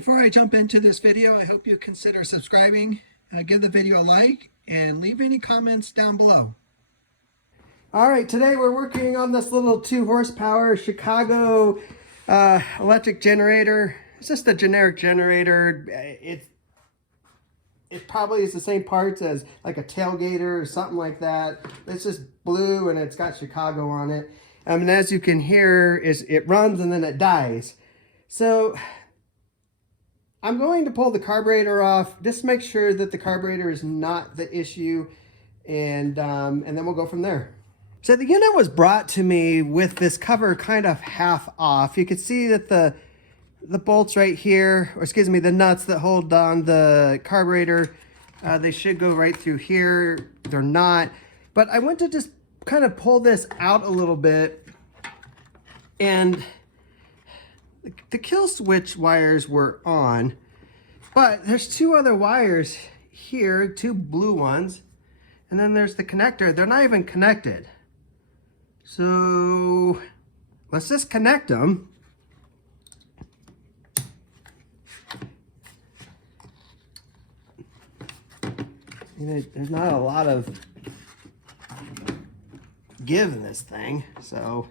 Before I jump into this video, I hope you consider subscribing, give the video a like, and leave any comments down below. All right, today we're working on this little 2 horsepower Chicago electric generator. It's just a generic generator. It probably is the same parts as like a tailgater or something like that. It's just blue and it's got Chicago on it. And as you can hear, it runs and then it dies. So I'm going to pull the carburetor off, just make sure that the carburetor is not the issue, and then we'll go from there. So the unit was brought to me with this cover kind of half off. You can see that the bolts right here, or excuse me, the nuts that hold on the carburetor, they should go right through here. They're not. But I went to just kind of pull this out a little bit, and the kill switch wires were on, but there's 2 other wires here, 2 blue ones, and then there's the connector. They're not even connected. So let's just connect them. There's not a lot of give in this thing, so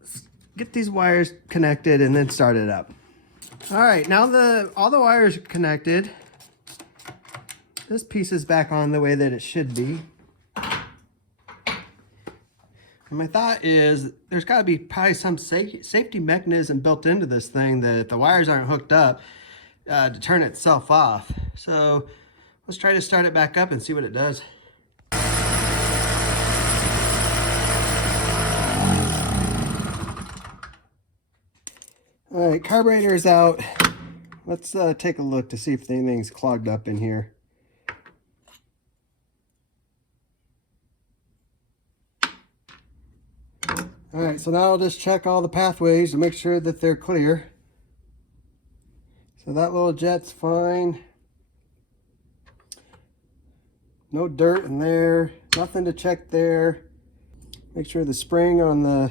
let's get these wires connected and then start it up. All right, now all the wires are connected. This piece is back on the way that it should be. And my thought is there's got to be probably some safety mechanism built into this thing that if the wires aren't hooked up to turn itself off. So let's try to start it back up and see what it does. All right, carburetor is out. Let's take a look to see if anything's clogged up in here. All right, so now I'll just check all the pathways to make sure that they're clear. So that little jet's fine. No dirt in there, nothing to check there. Make sure the spring on the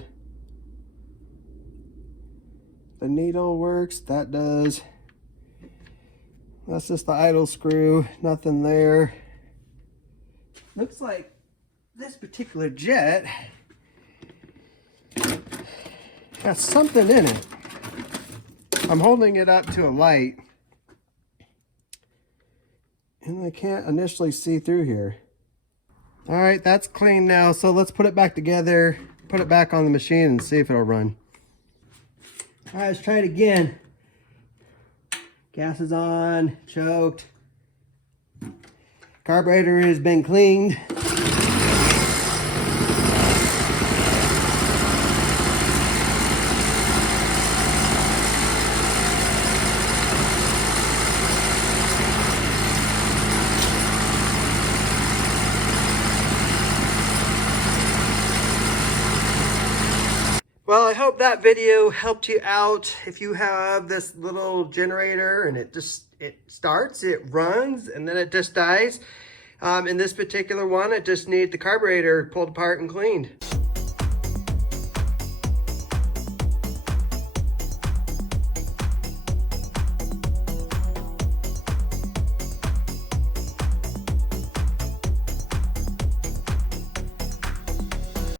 needle works. That does. That's just the idle screw, nothing there. Looks like this particular jet has something in it. I'm holding it up to a light and I can't initially see through here. All right, that's clean now, so let's put it back together, put it back on the machine and see if it'll run. All right, let's try it again. Gas is on, choked. Carburetor has been cleaned. Well, I hope that video helped you out. If you have this little generator and it starts, it runs, and then it just dies. In this particular one, it just needs the carburetor pulled apart and cleaned.